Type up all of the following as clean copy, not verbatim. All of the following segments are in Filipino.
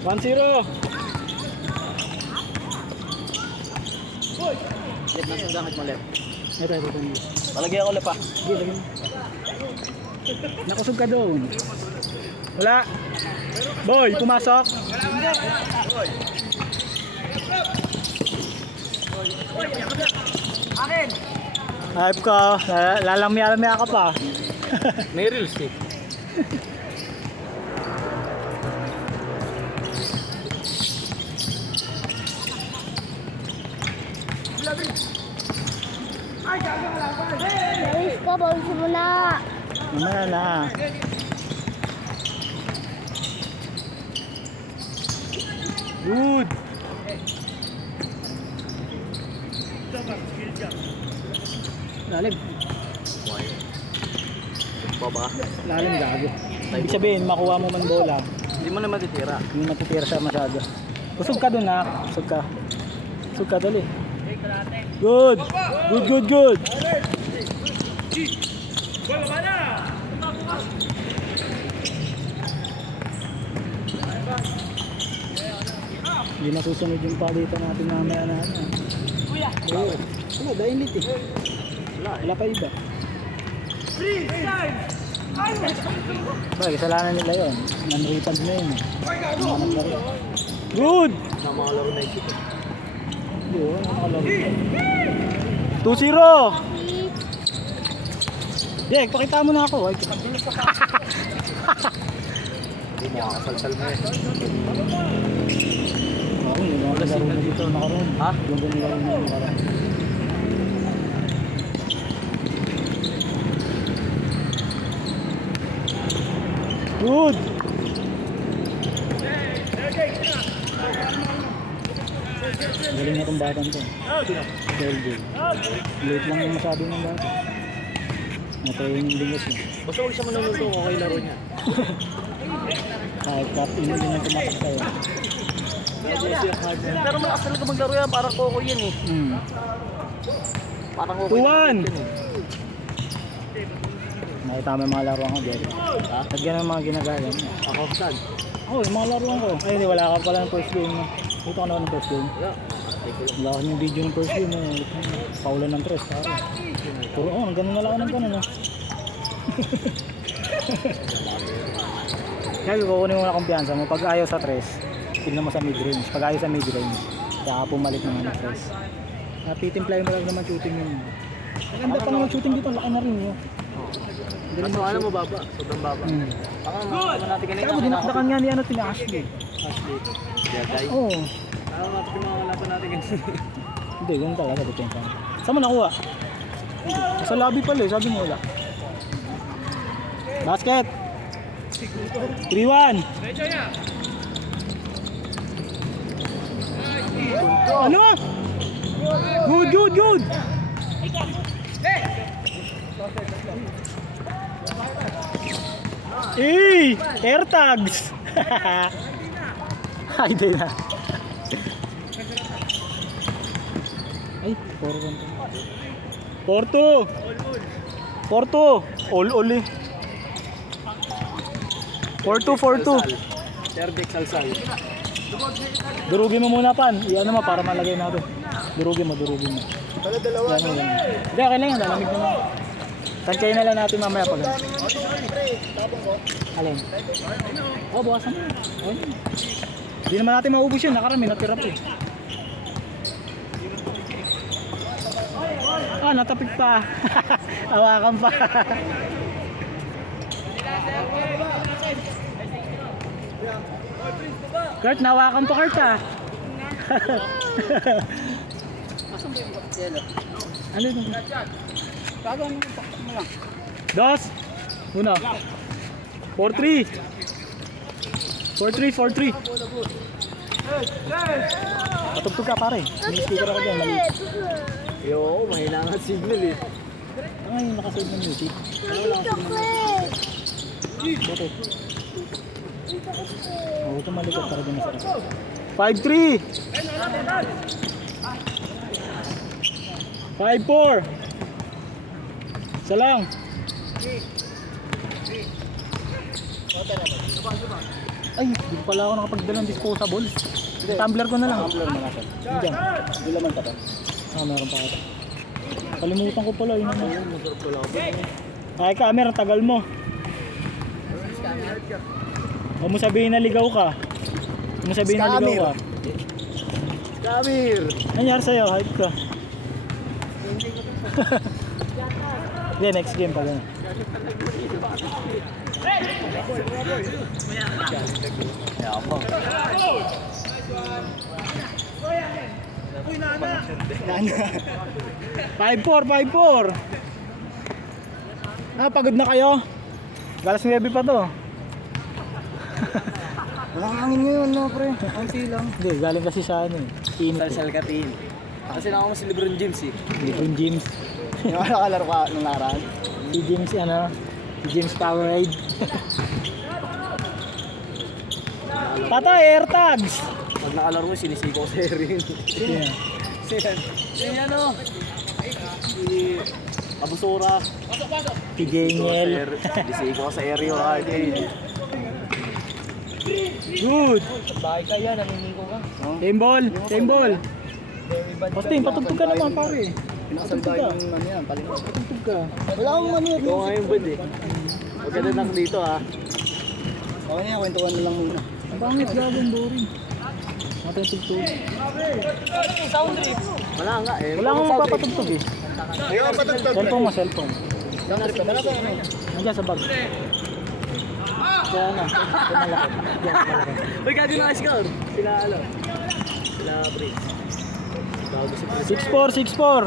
1-0. Lep na sa gamit mo, Lep. Ito. Palagyan ko, Lep pa. Sige, lagyan mo. Nakusog ka doon. Wala. Boy, pumasok. Ayop ka. Lalamya-lamya ka pa. May reels eh. Ayos ka, bawal mo na. Mamaya na. Good. Lalim. Baba. Lalim gago. Ibig sabihin, makuha mo man bola. Hindi mo na matitira. Hindi matitira siya masyado. Usog ka dun ha. Usog ka. Usog ka, dali. Good. Good. Hindi nasusunod yung palitan natin mamaya na ano. Oo. Wala, dainit eh. Wala pa iba. Bagay, kasalanan nila yun. Non-refund na yun. Good! Sa mga laro na isip. Hindi, wala nakalaro. 2-0! Jek, pakita mo na ako. Ay, Hindi mo kakasalsal mo eh. ako, yung mga laro na dito nakaroon. Ha? Yung ganun laro na nakaroon. Good! Galing na itong batang to. Selby. Late lang yung masabi ng bata. Natayin yung dingas eh. Basta huwag siya manunod kung okay laro niya. Kahit kapin yun yung tumatak tayo. Pero malakas talaga maglaro yan. Parang Coco yan eh. Parang Coco 2-1! yan eh. Nakita mo yung mga laruan ko, Jerry. Ha? At ganun ang mga ginagaya mo. Ako, saan? Oo, yung mga laruan ko. Ay, hindi, wala ka pala ng first game mo. Dito ka naman ng first game. Wala. Take ko lang. Wala ka yung video ng first game mo. Paulan ng tres, pare. Puro, ganun na lang ako ng ganun, ha. Kaya kukunin mo na kumpiyansa mo. Pag ayaw sa tres, tignan mo sa mid-range. Pag ayaw sa mid-range, kaya pumalit naman ng tres. Napitimplay mo lang naman shooting yun. Maganda pa naman shooting dito, laki na rin yun. Mas alam mo baba. Sobrang baba. Baka makakama natin kanina. Kaya mo, dinakdakan nga ni ano, tina Ashley. Ashley. Yaday. Oo. Baka natin yung mga kalaban natin kanina. Hindi, ganun talaga. Saan mo nakuha? Sa lobby pala eh, sabi mo wala. Basket! 3-1! Ano? Good! Eh! Air tags! Ay, di na. Ay, 4-1. 4-2. All eh. 4-2. Terdex Salsal. Durugin mo muna pan. Iyan mo para malagay natin. Durugin mo. Pala dalawa. Yan. Hindi, okay lang yan. Lalamig naman. Tansyahin na lang natin mamaya pag ano. Alin? Oh, bukasan mo. Oh, hindi naman natin maubos yun. Nakarami, natira pa eh. Ah, natapik pa. Hawakan pa. Kurt, nawakan to Kurt ah. Asan ba yung yelo? Ano ito? Bago ano yung pakpak mo lang. Dos. Una. 4-3. 4-3. Patugtog ka pare. May speaker ako dyan. Mali. Yo, mahina nga signal eh. Ay, nakasave ng music. Chocolate! Bakit? Oh, ito malikot para din masarap. 5-3. 5-4. Isa lang. Ay, hindi ko pala ako nakapagdala ng disposables. Tumbler ko na lang. Tumbler mo na siya. Diyan. Hindi naman pa to. Ah, meron pa ito. Kalimutan ko pala yun ano. Masarap ko lang. Ay, camera, tagal mo. Huwag mo sabihin na ligaw ka. Huwag mo sabihin na ligaw ka. Kamir! Nangyari sa'yo, hype ka. Hindi, next game pa gano'n. Yapo. 5-4. Ah, pagod na kayo? Galas 9 pa to. Walang hangin ngayon, no, pre. Konti lang. Hindi, galing kasi sa ano eh. Init eh. Salkatin. Kasi nakakama si Lebron James eh. Lebron James. Yung nakalaro ka nung nakaraan. Si James, ano? Si James Powerade. Patay, AirTags! Pag nakalaro mo, sinisigaw sa Erin. Yeah. Si ano? Si Abusura. Si Janiel. Sinisigaw sa Erin yung arcade. Good! Bakit kaya? Namimigo ka? Same ball! Austin, patugtog ka naman pare. Pinasalba yung ano yan, palingon. Patugtog ka. Wala akong mani. Ito nga yung bad eh. Huwag ka na dito ha. Okay na yan, kwentuhan na lang muna. Ang bangit, gagawin, boring. Natin tugtog. Wala nga eh. Wala akong magpapatugtog eh. Ayaw patagtag. Cellphone mo, cellphone. Sound trip. Wala ka ano? Nandiyan sa bag. Kaya na, ito malaki. Diyan, malaki. Uy, gagi na score. Sila ano? Sila Prince. Bago si Prince. 6-4.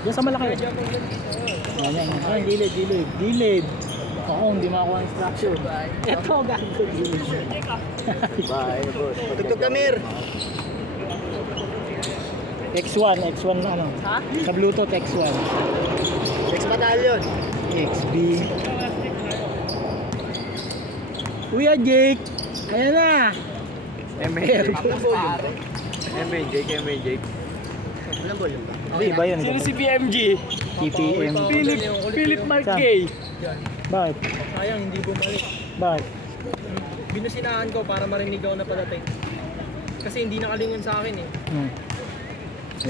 Diyan sa malaki. Yan. Ay, gilid. Ako, hindi makakuha ng instruction. Ito, gago. Bye, boss. Tugtog Kamir. X1 ano? Ha? Sa Bluetooth X1. Next battalion. XB. Kuya Jake! Ayan na! MJ. MJ. Walang volume ba? Hindi, iba yun. Sino si PMG? TPM. Philip Mark Saan? Gay. Bakit? Sayang, hindi bumalik. Bakit? Binusinahan ko para marinig ako na padating. Kasi hindi nakalingon sa akin eh.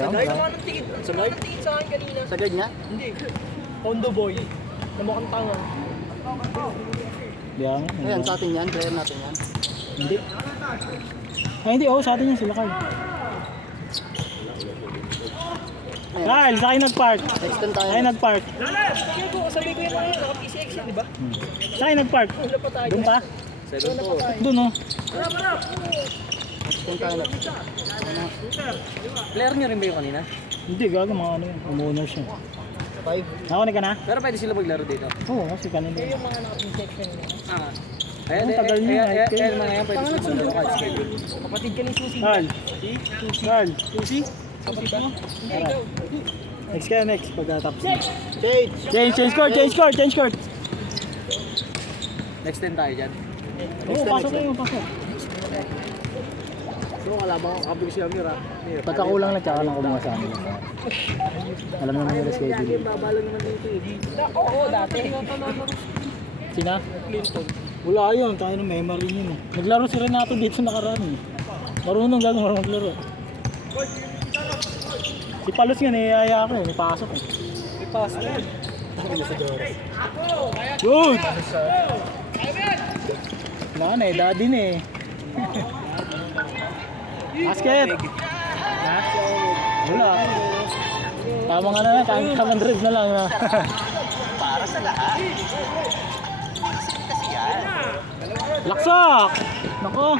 Yan, Dahil ba? naman ng tingin, naman ng tingin sa akin kanina. Sagad niya? Hindi. Pondo boy. Na mukhang tanga. Yan. Ayan, sa atin yan. Player natin yan. Hindi. Ay, hindi. Oh, sa atin yan sila, Carl. Carl, sa akin nag-park. Extend tayo. Sa akin nag-park. Kaya ko, sabi ko yun ngayon, naka-PCX yan, di ba? Sa akin nag-park. Wala pa tayo. Doon pa? 7-4. Doon, oh. Extend tayo na. Player niyo rin ba yung kanina? Hindi, gago mga ano yun. Homeowner siya. 5. Nakunik ka na? Pero pwede sila maglaro dito. Oo, kasi kanina. Yung mga naka-PCX yan. Ayan, Ang tagal niya, ayan mga yan, pwede sila maglaro kahit schedule. Kapatid ka ni Susi. Carl. Carl. Susi? Susi ba? Hindi, ikaw. Next kaya next. Pagkatapos. Change! Change court. Next 10 tayo dyan. Oo, pasok kayo, pasok. So, kalaban ko, kapag si Amir ha. Pagkakulang lang, tsaka lang kumuha sa amin. Alam naman nila schedule. Babalo naman dito eh. Oo, dati. Sina? Clinton. Wala yun, tayo ng memory yun eh. Naglaro si Renato dito nakaraan eh. Marunong maglaro. Si Palos nga, niyaya ako eh, pasok eh. Ipasok. Good! Wala na eh, daddy na eh. Basket! Ha? Wala. Tama nga na lang, tamang drive na lang. Para sa lahat. Laksak! Nako!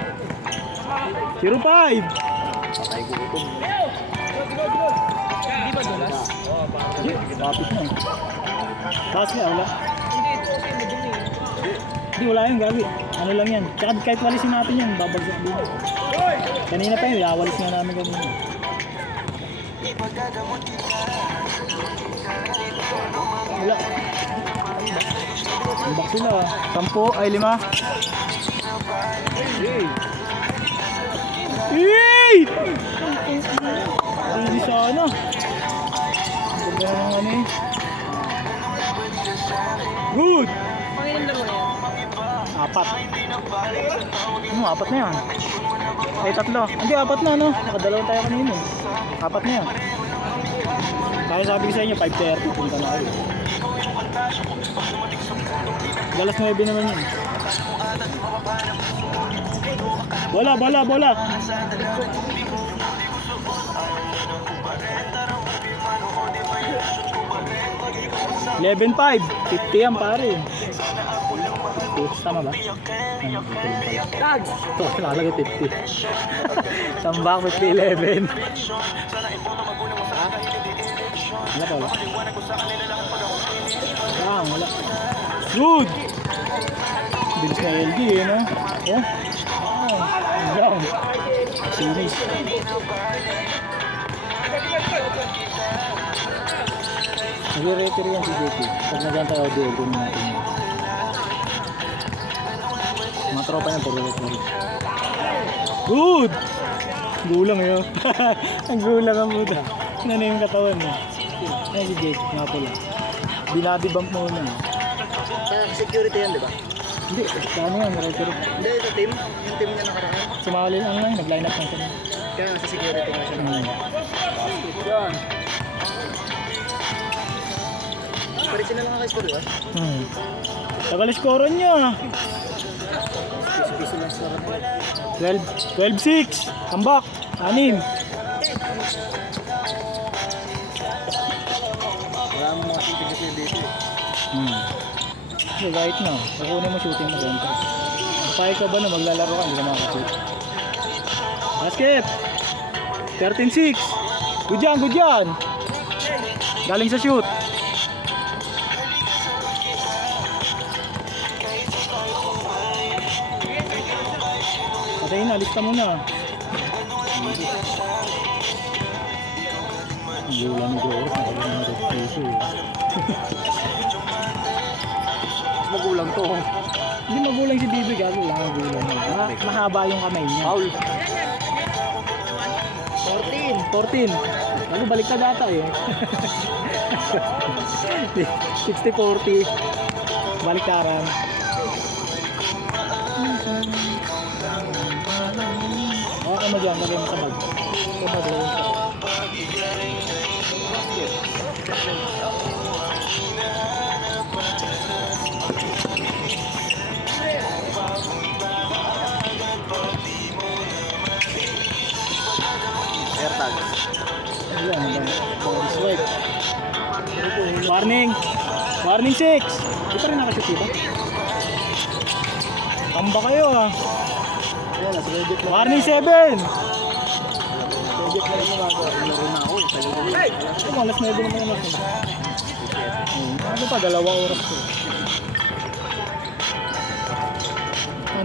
0-5! Patay ko ito. Hindi ba dulas? Kapit na eh. Pass nga, wala. Hindi, ito kasi madumi. Hindi, wala yun, gabi. Ano lang yan. Tsaka kahit walisin natin yan, babagsak din. Kanina pa yun, walis nga namin kanina. Wala. Ambak sila. 10 ay 5. Hey! Hindi sana. Ganda ng ano eh. Good! Pangilan laro na yan. apat. Ano, apat na yan. Ay, tatlo. Hindi, apat na, no? Nakadalawa tayo kanina. Apat na yan. Kaya sabi ko sa inyo, 5:30, punta na kayo. Galas 9 naman yun. Bola. 11.5. 50 yan, pare. 50, tama ba? Tags! Ito, nakalagay 50. Sambak, 50-11. Wala pa, wala. Wala. Good! Bilis na LD eh, no? Oh. Down. Sinis. Nag-refer yan si JP. Pag naganta tayo audio, gawin natin yun. Mga tropa niya, pag-refer. Good! Gulang yun. Ang gulang ang muda. Ano yung katawan mo? Ay si Jake, nga pala. Binabibump mo na. Security yan, di ba? Hindi, paano nga, refer. Hindi, sa team. Yung team niya nakaraan. Sumali lang lang, nag-line up lang siya. Kaya sa security nga siya. Yan. Paresin na lang ang score, di ba? Tagal score niya. Piso lang score. 12-6. Tambak. 6. Wala mo mga shooting kasi dito. So, right na. Kukunin mo shooting mo dentro. Pahig ka ba na maglalaro ka, hindi ka makakashoot. Basket! 13-6. Good yan. Galing sa shoot. Patay na, lista mo na. Ang ulan ni Doros, nakalang ng red piso eh. Magulang to. Hindi magulang si Bibi, gago lang magulang. Mahaba yung kamay niya. Foul. 14. Ano, balik na data eh. 60-40. Baliktaran. Okay mo dyan, lagay mo sa bag. Sa bag, lagay mo sa bag. AirTags. Ayan, body swipe. Warning! Warning 6! Di pa rin nakashoot diba? Tamba kayo ah. Ayan, nasa legit lang. Warning 7! Legit lang yung mga laro na ako. Hey! Ito, alas 9 naman yung natin. Ano pa, 2 oras ko.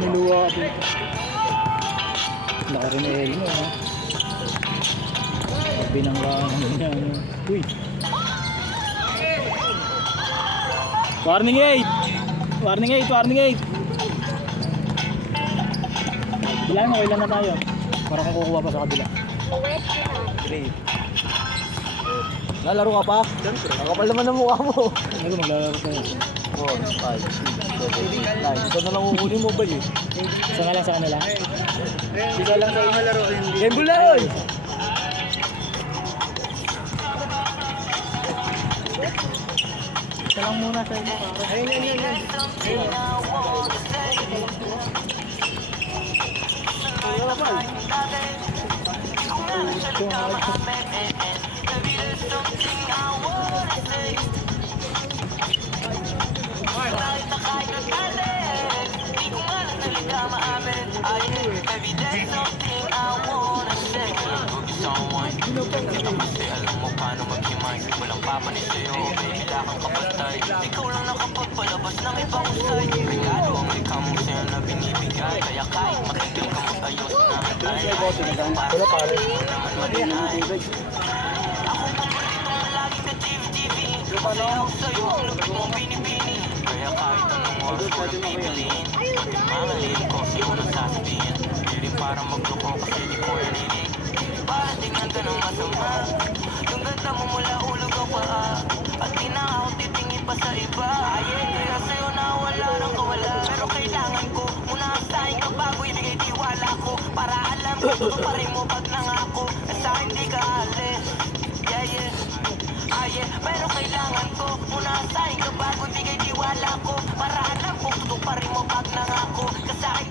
Niluwa ka dito. Laka rin el mo ha. Binanglaan niya. Uy! Warning 8! Warning 8! Bilang mo, ilan na tayo? Para kung kukuha pa sa kabila. Lalaro ka pa? Nakapal naman ang mukha mo. Ano maglalaro tayo? 4, 5, 6, 7, 8, 9. Ito na lang kukunin mo ba eh? Isa nga lang sa kanila. Isa lang sa inyo laro. Game bulan! Isa lang muna sa inyo. Ayun. Alam mo paano maghimay. Walang papanis sa'yo, bigla kang kapantay. Ikaw lang nakapagpalabas ng ibang husay. Regalo ang likha mo sa'yo na binibigay. Kaya kahit matitim ka mo ayos na hantay. Wala pare. Naman malinay. Ako paboritong lagi sa TV. Sa'yo sa'yo ang lupit mong binibini. Kaya kahit anong oras ko lang bibilin. Mahalin ko sa'yo na sasabihin. Di rin para magloko kasi di ko yan hiling. Para tingnan ka ng masama. Yung ganda mo mula ulo ka pa. At di na ako titingin pa sa iba. Kaya sa'yo na wala nang kawala. Pero kailangan ko Tutuparin mo pag nangako na sa akin di ka alis. Yeah, yeah. Ah, yeah. Pero kailangan ko muna asahin ka bago ibigay tiwala ko. Para alam kung tutuparin mo pag nangako na sa akin